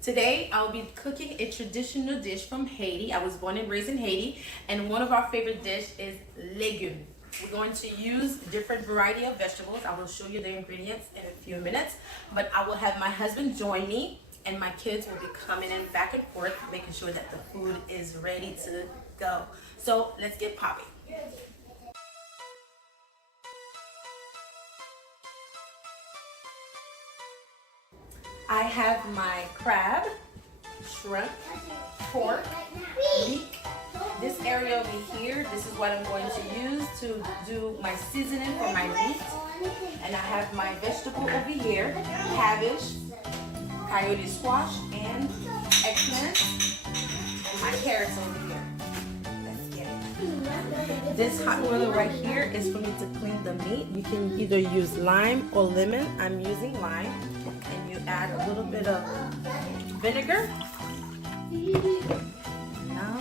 Today I'll be cooking a traditional dish from Haiti. I was born and raised in Haiti, and one of our favorite dish is legume. We're going to use different variety of vegetables. I will show you the ingredients in a few minutes, but I will have my husband join me, and my kids will be coming in back and forth, making sure that the food is ready to go. So let's get popping. I have my crab, shrimp, pork, leek. This area over here, this is what I'm going to use to do my seasoning for my meat. And I have my vegetable over here, cabbage, coyote squash, and eggplant, and my carrots over here. Let's get it. This hot oil right here is for me to clean the meat. You can either use lime or lemon. I'm using lime. And you add a little bit of vinegar. Now,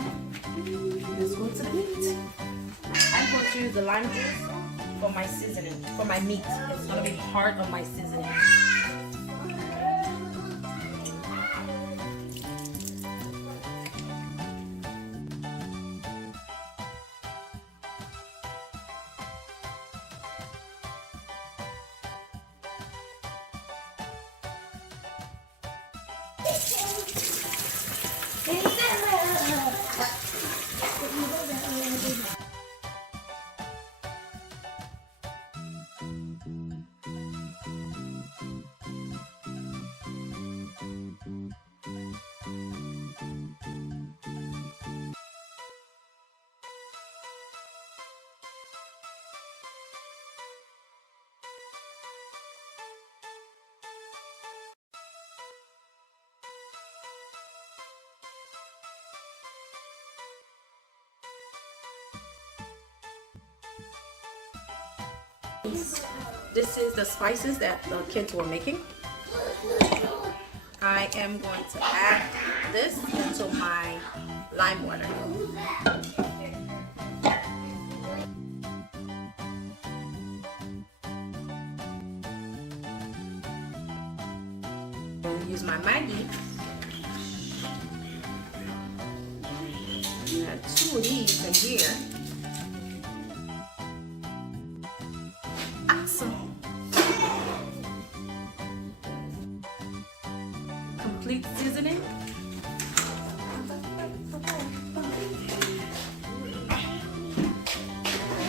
let's go to the meat. I'm going to use the lime juice for my seasoning, for my meat. It's going to be part of my seasoning. This is the spices that the kids were making. I am going to add this into my lime water. And use my Maggi. Add 2 of these in here. Complete seasoning.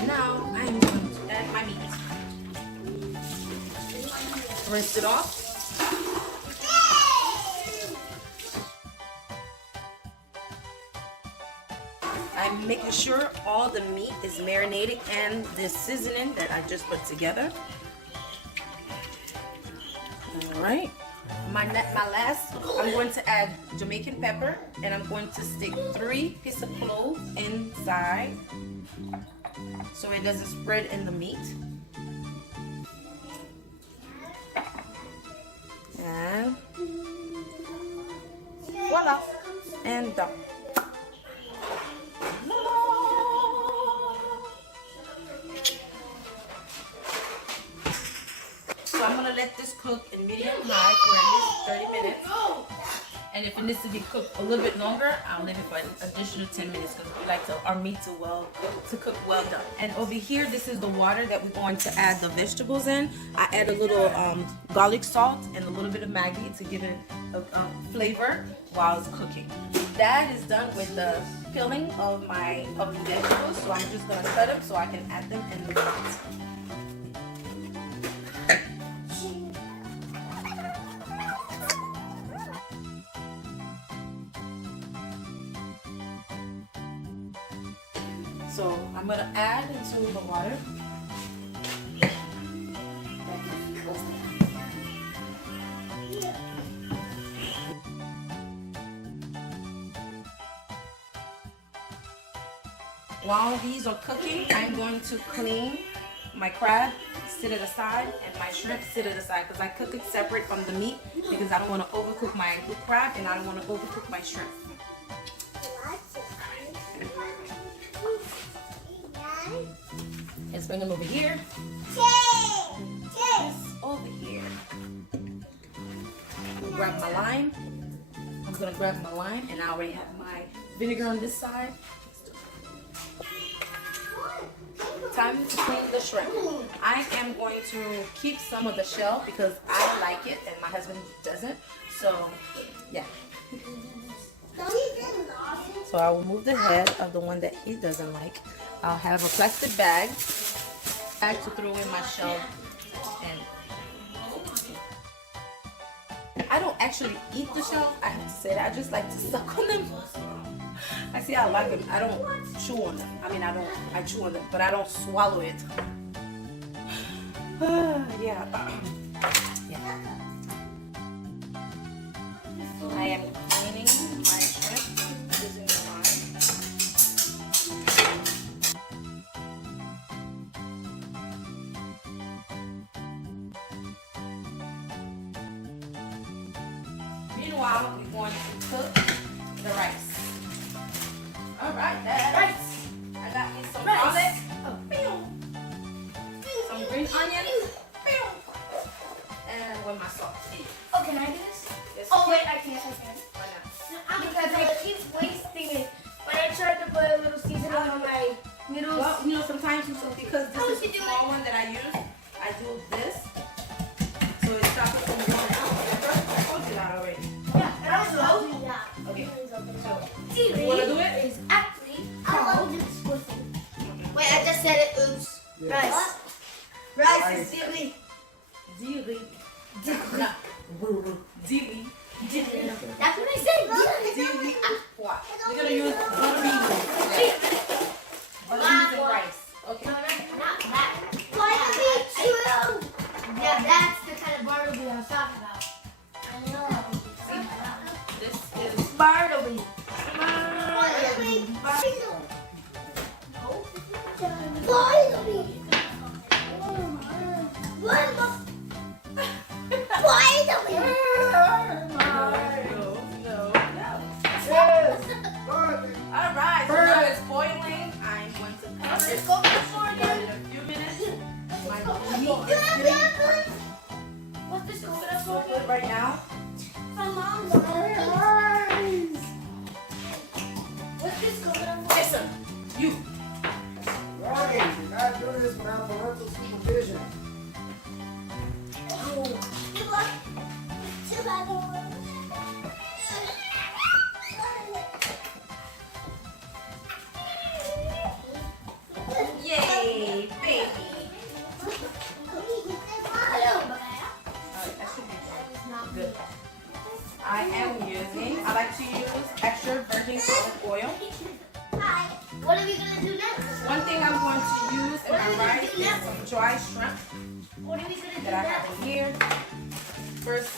Now I'm going to add my meat. Rinse it off. I'm making sure all the meat is marinated and the seasoning that I just put together. All right. My last, I'm going to add Jamaican pepper, and I'm going to stick 3 pieces of cloves inside so it doesn't spread in the meat. And voila, and done. So I'm gonna let this cook in medium high for at least 30 minutes. And if it needs to be cooked a little bit longer, I'll leave it for an additional 10 minutes because we like our meat to cook well done. And over here, this is the water that we're going to add the vegetables in. I add a little garlic salt and a little bit of Maggi to give it a flavor while it's cooking. That is done with the peeling of the vegetables. So I'm just gonna set them so I can add them in the pot. So I'm going to add into the water. While these are cooking, I'm going to clean my crab, sit it aside, and my shrimp, sit it aside, because I cook it separate from the meat because I don't want to overcook my crab and I don't want to overcook my shrimp. Let's bring them over here. This over here. Grab my lime. just gonna grab my lime, and I already have my vinegar on this side. Time to clean the shrimp. I am going to keep some of the shell because I like it and my husband doesn't. So, yeah. So I will remove the head of the one that he doesn't like. I'll have a plastic bag to throw in my shell. And I don't actually eat the shell. I have to say that. I just like to suck on them. I see I like them. I don't chew on them. I mean, I chew on them, but I don't swallow it. Yeah. I am cleaning my shrimp using the lime. Meanwhile, we're going to cook the rice. All right, that's rice. I got me some garlic, some green onions, and with my salt. Oh, can I do this? Yes. Oh wait, I can't. Why not? Because I keep wasting it. When I try to put a little seasoning on my noodles. Well, you know, sometimes because this is the small one that I use, I do this. So it stops it from going out. Remember? I told you that already. Yeah, and also. Okay. So, you want to do it? Is actually called. Wait, I just said it. Oops. Yeah. Rice. Rice is dili. Dili. Dili. That's what I said. Dili. What? We're going to use one bean. But we're using rice. Okay. No, not that. Why is it true? Yeah, that's the kind of bartleby I was talking about. I know. This is Bartleby. Bartleby. Alright, so now it's boiling. I'm going to cover it. In a few minutes. My meat is getting What's this coconut so for? good right now. My mom's What's this coconut for? Listen, you. Right, you're not doing this without parental supervision. Yay, baby. Good. I like to use extra virgin olive oil. What are we gonna do next? One thing I'm going to use in my rice is some dry shrimp What are we gonna do that I have next? in here. First,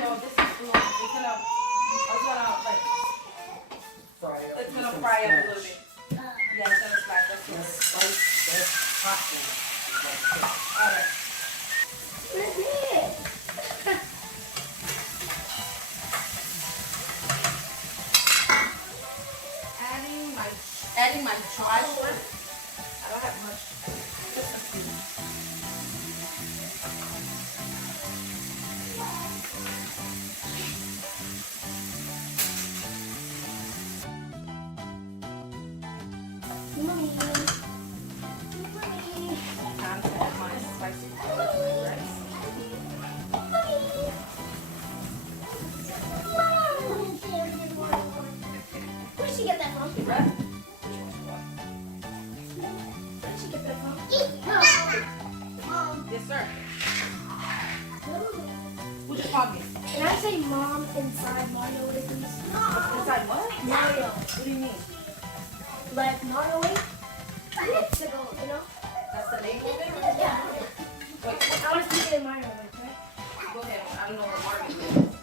no, this is food. It's gonna like, Fry up. it's gonna fry up a little bit. Yeah, it's gonna fry. That's good. Spice, that's hot. All right. Adding my dry shrimp. I don't have much. Just a few. Time to add my spicy rice. Where'd she get that from? Right? Where'd she get that from? Yes, sir. Who'd you call me? Can I say mom inside Mario with these? Inside what? Mario. What do you mean? Like Mario with? It's the goal, you know? That's the name of it? Yeah. Wait, I was thinking Mario with, right? go ahead. I don't know what Marvin is.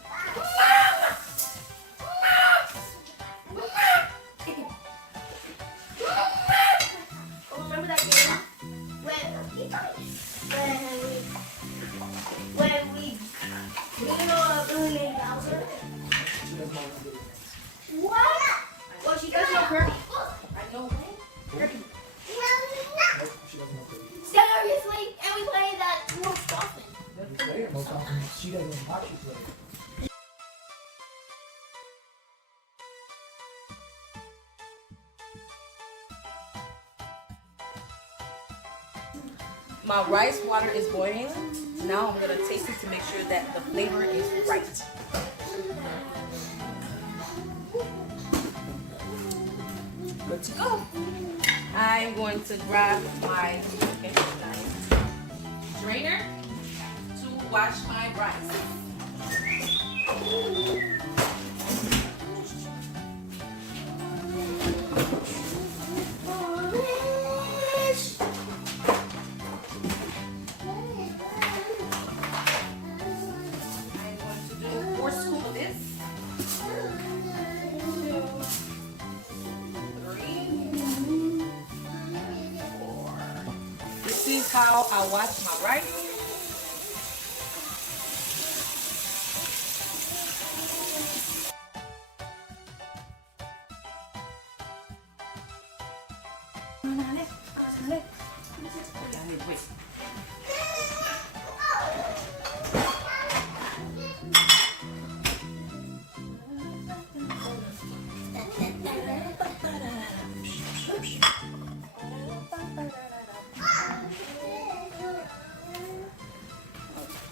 Oh, remember that game? When we you know a villain named Bowser? She doesn't want to do it. What? Well, she does know Kirby. I know. Kirby. Nope, she doesn't want to do it. Seriously? And we play that most often. You say Most often, she doesn't watch you play. My rice water is boiling. Now I'm gonna taste it to make sure that the flavor is right. Good to go. I'm going to grab my drainer to wash my rice. This is how I wash my rice. Wait.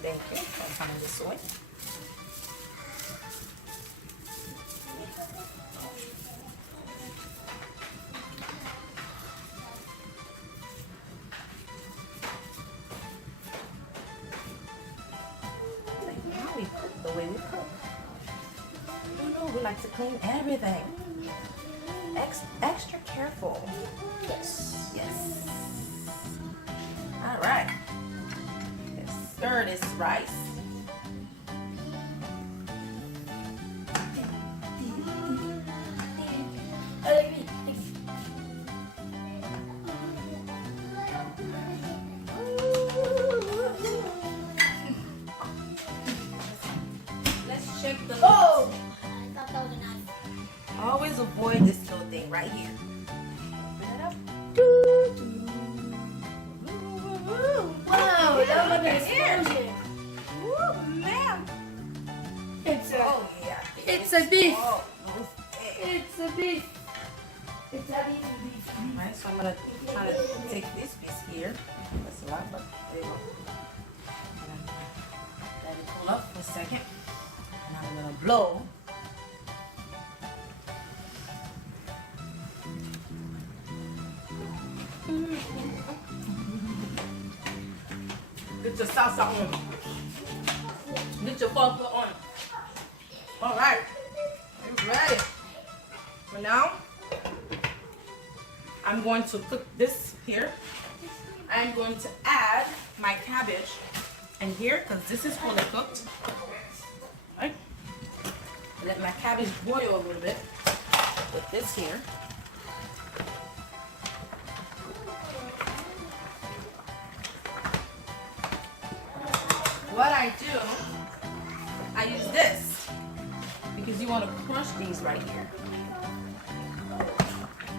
Thank you for coming this way. Now we cook the way we cook. You know, we like to clean everything. Extra careful. Yes. Yes. All right. Let's stir this rice. Let's check the. Oh! I thought that was a knife. Always avoid this little thing right here. Open it up. Wow, that was an Here. explosion. Woo, ma'am. It's a, Oh yeah. it's a beef. Oh, It's a beef. It's a beef. Alright, so I'm gonna kind of take this piece here. That's a lot, but there you go. Let it cool up for a second. And I'm gonna blow. Get your salsa on. Get your pulpa on. Alright. It's ready. For now, I'm going to cook this here. I'm going to add my cabbage in here because this is fully cooked. Right? Let my cabbage boil a little bit with this here. What I do, I use this because you want to crush these right here.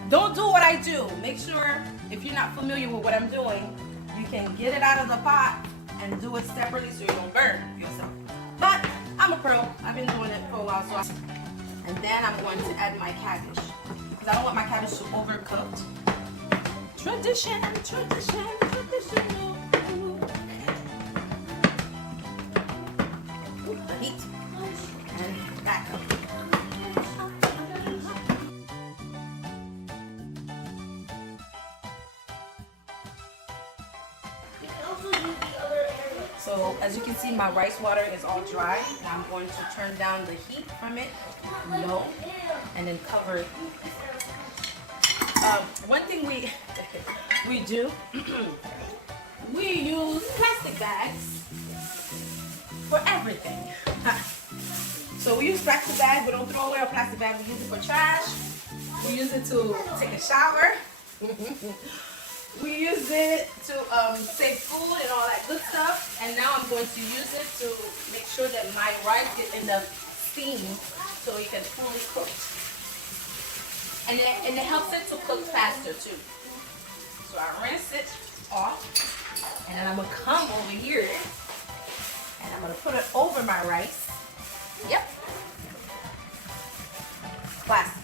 Don't do what I do. Make sure if you're not familiar with what I'm doing, you can get it out of the pot and do it separately so you don't burn yourself. But I'm a pro. I've been doing it for a while. And then I'm going to add my cabbage because I don't want my cabbage to overcooked. Tradition, tradition, tradition. The heat and back up. So as you can see, my rice water is all dry, and I'm going to turn down the heat from it low, and then cover it. One thing we do, we use plastic bags for everything. So we use plastic bags. We don't throw away our plastic bags. We use it for trash. We use it to take a shower. We use it to save food and all that good stuff. And now I'm going to use it to make sure that my rice gets enough steam so it can fully cook. And it helps it to cook faster too. So I rinse it off. And then I'm going to come over here and I'm put it over my rice. Yep. Class.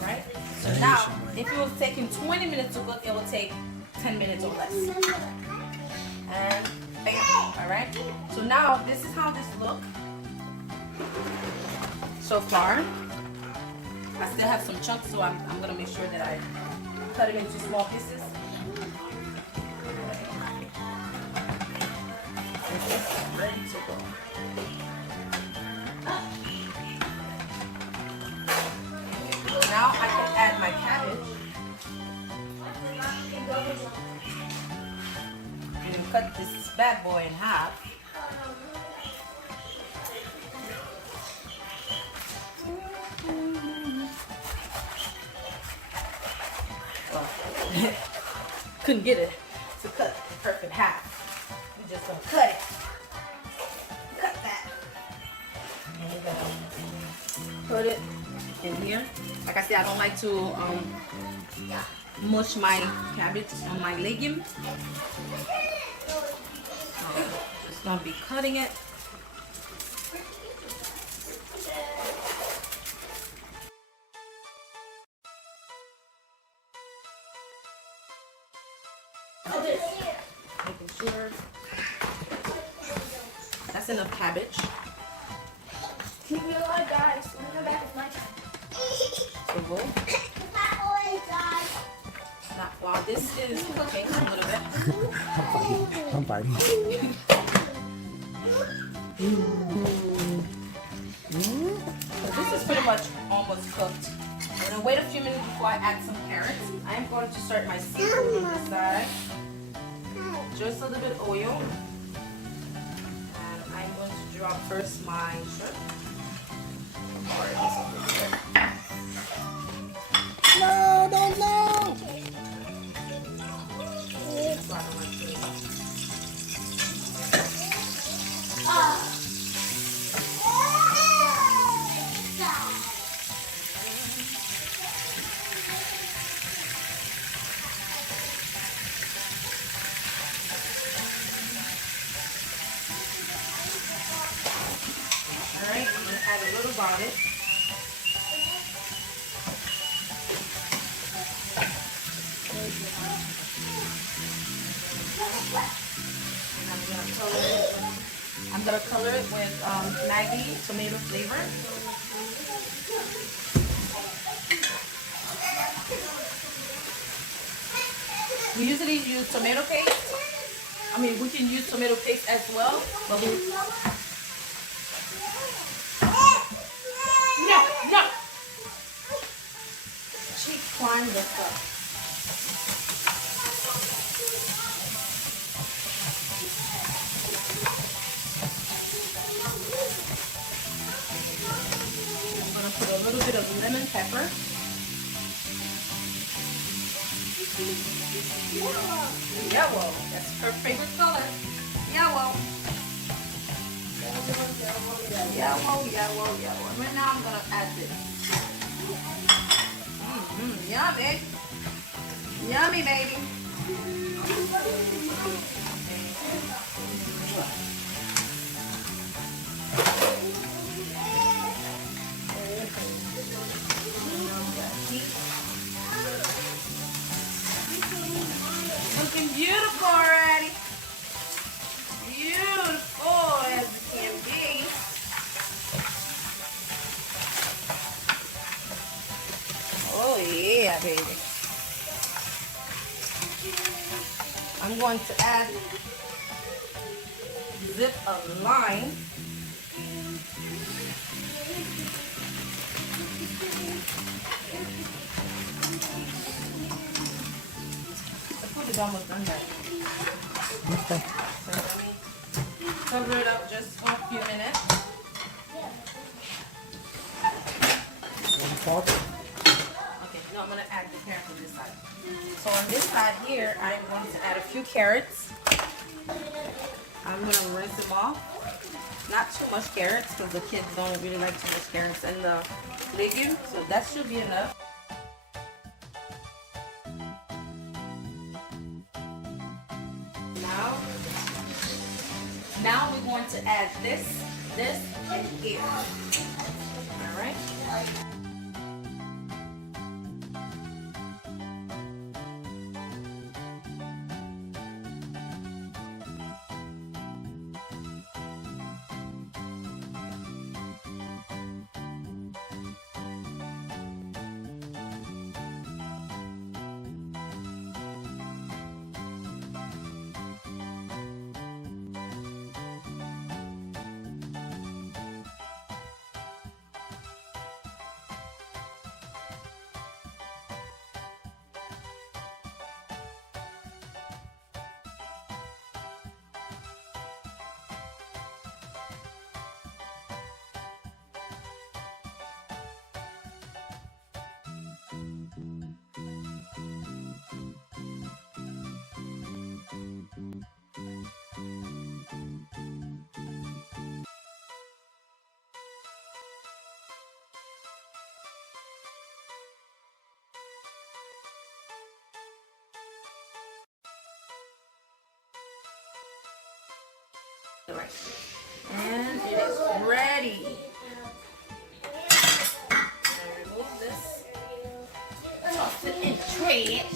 Right. So now, if it was taking 20 minutes to cook, it will take 10 minutes or less. And bam, all right. So now this is how this looks so far. I still have some chunks, so I'm gonna make sure that I cut it into small pieces. It's ready to go. Now I can add my cabbage. And cut this bad boy in half. Well, couldn't get it to cut perfect half. We're just gonna cut it. Cut that. And we're gonna put it in here. Like I said, I don't like to mush my cabbage on my legume. Just gonna be cutting it. Making sure that's enough cabbage. Keep me alive, guys. When I come back, it's my turn. So we'll, now, while this is cooking a little bit, I'm fine. so this is pretty much almost cooked. I'm gonna wait a few minutes before I add some carrots. I'm going to start my seafood on this side. Just a little bit of oil. And I'm going to drop first my shrimp. No, don't know. Alright, I'm going to add a little garlic. And I'm going to color it with Maggi tomato flavor. We usually use tomato paste. I mean, we can use tomato paste as well, but we... No! She climbed this up. I'm going to put a little bit of lemon pepper. Yellow. That's her favorite color. Yellow. Yellow. Right now I'm going to add this. Yummy. Yummy, baby. Looking beautiful already. Beautiful as it can be. Oh yeah, baby. I'm going to add zip of lime. It's almost done that. Okay. So let me cover it up just for a few minutes. Okay, no, I'm going to add the carrots on this side. So on this side here, I'm going to add a few carrots. I'm going to rinse them off. Not too much carrots because the kids don't really like too much carrots in the legume. So that should be enough. Now, Now we're going to add this, and here. All right. And it is ready. Remove this. Toss it in trash.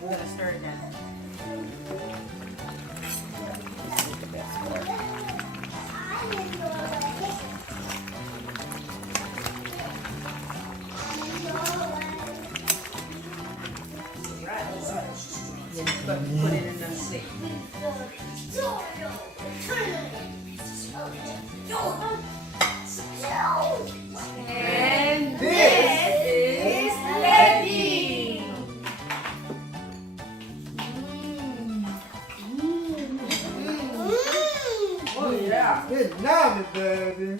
We're gonna stir it now. But put it in the sink. And this is ready. Oh yeah, it's yummy, baby.